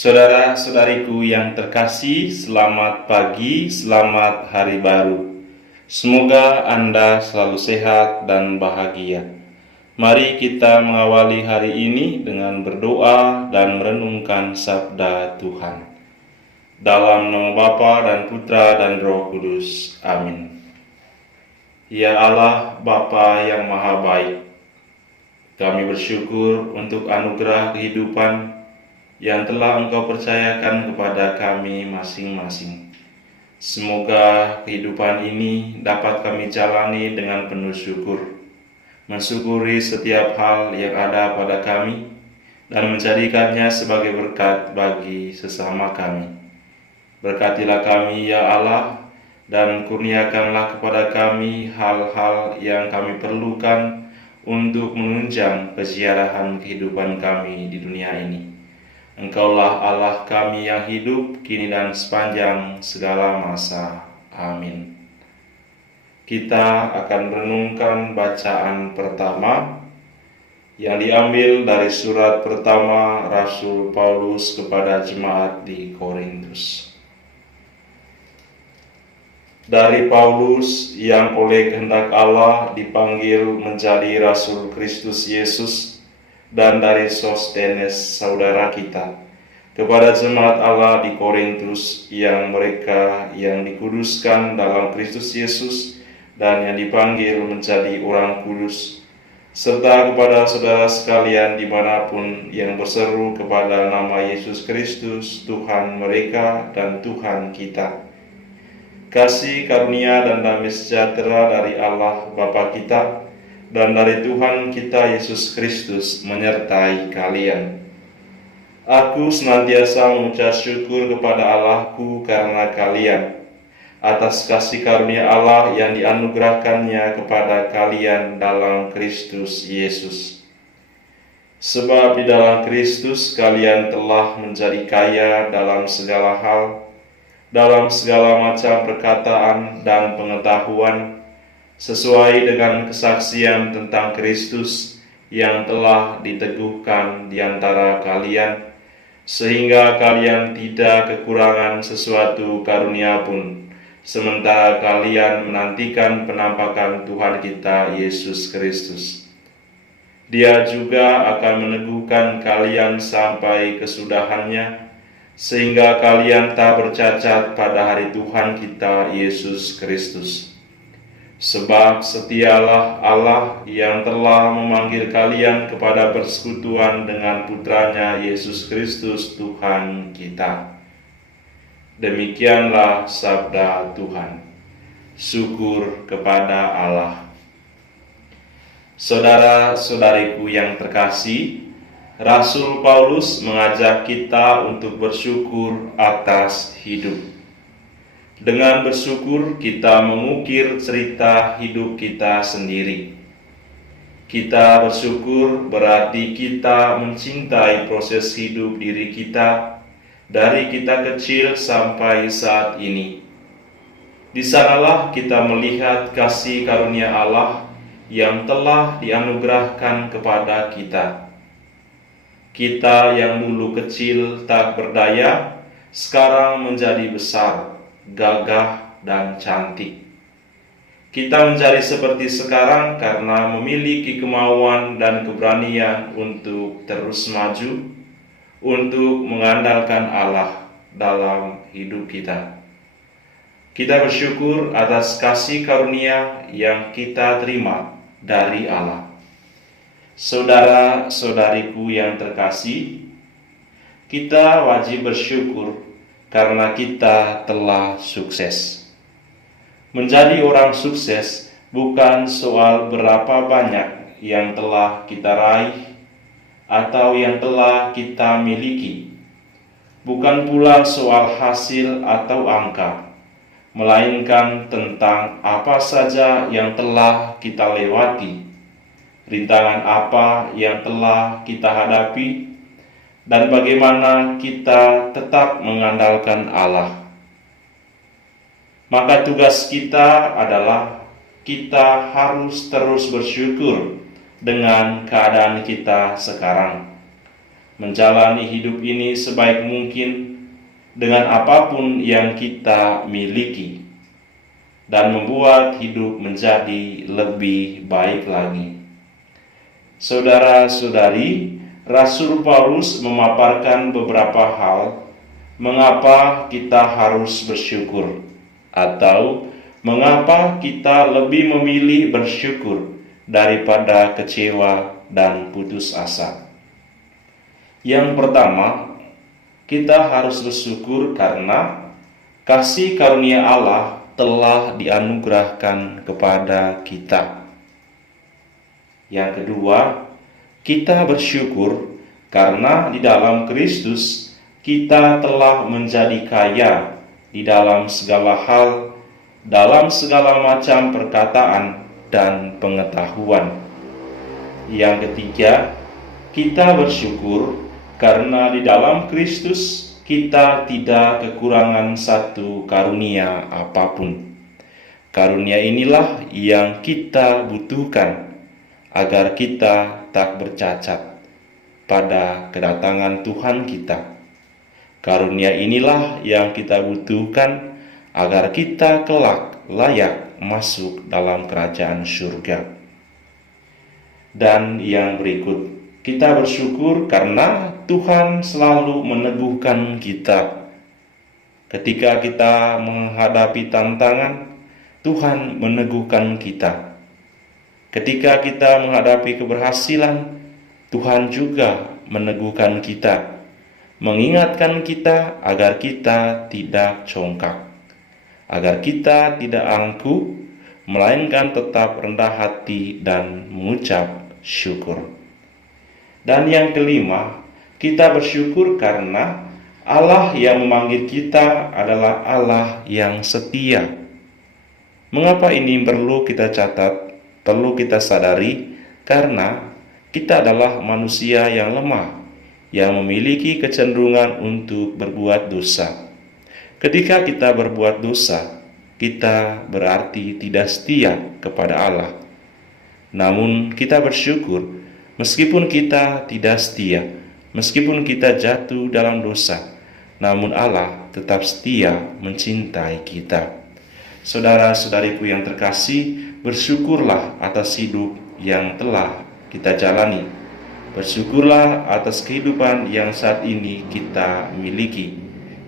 Saudara-saudariku yang terkasih, selamat pagi, selamat hari baru. Semoga Anda selalu sehat dan bahagia. Mari kita mengawali hari ini dengan berdoa dan merenungkan sabda Tuhan. Dalam nama Bapa dan Putra dan Roh Kudus. Amin. Ya Allah, Bapa yang Maha Baik, kami bersyukur untuk anugerah kehidupan yang telah Engkau percayakan kepada kami masing-masing. Semoga kehidupan ini dapat kami jalani dengan penuh syukur, mensyukuri setiap hal yang ada pada kami, dan menjadikannya sebagai berkat bagi sesama kami. Berkatilah kami ya Allah, dan kurniakanlah kepada kami hal-hal yang kami perlukan untuk menunjang keziarahan kehidupan kami di dunia ini. Engkaulah Allah kami yang hidup, kini dan sepanjang segala masa. Amin. Kita akan merenungkan bacaan pertama yang diambil dari surat pertama Rasul Paulus kepada jemaat di Korintus. Dari Paulus yang oleh kehendak Allah dipanggil menjadi Rasul Kristus Yesus, dan dari Sostenes saudara kita, kepada jemaat Allah di Korintus yang mereka yang dikuduskan dalam Kristus Yesus dan yang dipanggil menjadi orang kudus, serta kepada saudara sekalian dimanapun yang berseru kepada nama Yesus Kristus, Tuhan mereka dan Tuhan kita. Kasih karunia dan damai sejahtera dari Allah Bapa kita dan dari Tuhan kita Yesus Kristus menyertai kalian. Aku senantiasa mengucap syukur kepada Allahku karena kalian, atas kasih karunia Allah yang dianugerahkannya kepada kalian dalam Kristus Yesus. Sebab di dalam Kristus kalian telah menjadi kaya dalam segala hal, dalam segala macam perkataan dan pengetahuan, sesuai dengan kesaksian tentang Kristus yang telah diteguhkan di antara kalian, sehingga kalian tidak kekurangan sesuatu karunia pun, sementara kalian menantikan penampakan Tuhan kita Yesus Kristus. Dia juga akan meneguhkan kalian sampai kesudahannya, sehingga kalian tak bercacat pada hari Tuhan kita Yesus Kristus. Sebab setialah Allah yang telah memanggil kalian kepada persekutuan dengan putranya Yesus Kristus Tuhan kita. Demikianlah sabda Tuhan. Syukur kepada Allah. Saudara-saudariku yang terkasih, Rasul Paulus mengajak kita untuk bersyukur atas hidup. Dengan bersyukur kita mengukir cerita hidup kita sendiri. Kita bersyukur berarti kita mencintai proses hidup diri kita dari kita kecil sampai saat ini. Di sanalah kita melihat kasih karunia Allah yang telah dianugerahkan kepada kita. Kita yang dulu kecil tak berdaya, sekarang menjadi besar, gagah dan cantik. Kita menjadi seperti sekarang karena memiliki kemauan dan keberanian untuk terus maju, untuk mengandalkan Allah dalam hidup kita. Kita bersyukur atas kasih karunia yang kita terima dari Allah. Saudara-saudariku yang terkasih, kita wajib bersyukur karena kita telah sukses. Menjadi orang sukses bukan soal berapa banyak yang telah kita raih atau yang telah kita miliki. Bukan pula soal hasil atau angka, melainkan tentang apa saja yang telah kita lewati, rintangan apa yang telah kita hadapi, dan bagaimana kita tetap mengandalkan Allah. Maka tugas kita adalah kita harus terus bersyukur dengan keadaan kita sekarang. menjalani hidup ini sebaik mungkin dengan apapun yang kita miliki, dan membuat hidup menjadi lebih baik lagi. Saudara-saudari, Rasul Paulus memaparkan beberapa hal mengapa kita harus bersyukur, atau mengapa kita lebih memilih bersyukur daripada kecewa dan putus asa. Yang pertama, kita harus bersyukur karena kasih karunia Allah telah dianugerahkan kepada kita. Yang kedua, kita bersyukur karena di dalam Kristus kita telah menjadi kaya di dalam segala hal, dalam segala macam perkataan dan pengetahuan. Yang ketiga, kita bersyukur karena di dalam Kristus kita tidak kekurangan satu karunia apapun. Karunia inilah yang kita butuhkan agar kita tak bercacat pada kedatangan Tuhan kita. Karunia inilah yang kita butuhkan agar kita kelak layak masuk dalam kerajaan surga. Dan yang berikut, kita bersyukur karena Tuhan selalu meneguhkan kita. Ketika kita menghadapi tantangan, Tuhan meneguhkan kita. Ketika kita menghadapi keberhasilan, Tuhan juga meneguhkan kita, mengingatkan kita agar kita tidak congkak, agar kita tidak angkuh, melainkan tetap rendah hati dan mengucap syukur. Dan yang kelima, kita bersyukur karena Allah yang memanggil kita adalah Allah yang setia. Mengapa ini perlu kita catat, perlu kita sadari? Karena kita adalah manusia yang lemah, yang memiliki kecenderungan untuk berbuat dosa. Ketika kita berbuat dosa, kita berarti tidak setia kepada Allah. Namun kita bersyukur, meskipun kita tidak setia, meskipun kita jatuh dalam dosa, namun Allah tetap setia mencintai kita. Saudara-saudariku yang terkasih, bersyukurlah atas hidup yang telah kita jalani. Bersyukurlah atas kehidupan yang saat ini kita miliki.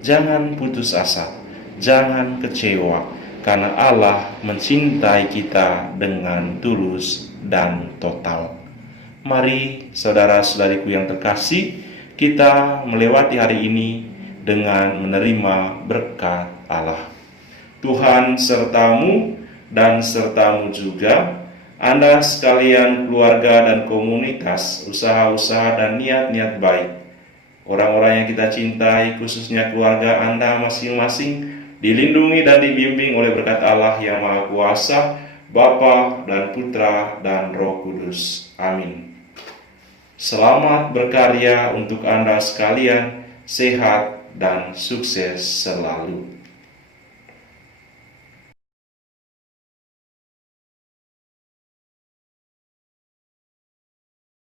Jangan putus asa, jangan kecewa, karena Allah mencintai kita dengan tulus dan total. Mari saudara-saudariku yang terkasih, kita melewati hari ini dengan menerima berkat Allah. Tuhan sertamu dan sertamu juga, Anda sekalian, keluarga dan komunitas, usaha-usaha dan niat-niat baik. Orang-orang yang kita cintai, khususnya keluarga Anda masing-masing, dilindungi dan dibimbing oleh berkat Allah yang Maha Kuasa, Bapa dan Putra dan Roh Kudus. Amin. Selamat berkarya untuk Anda sekalian, sehat dan sukses selalu.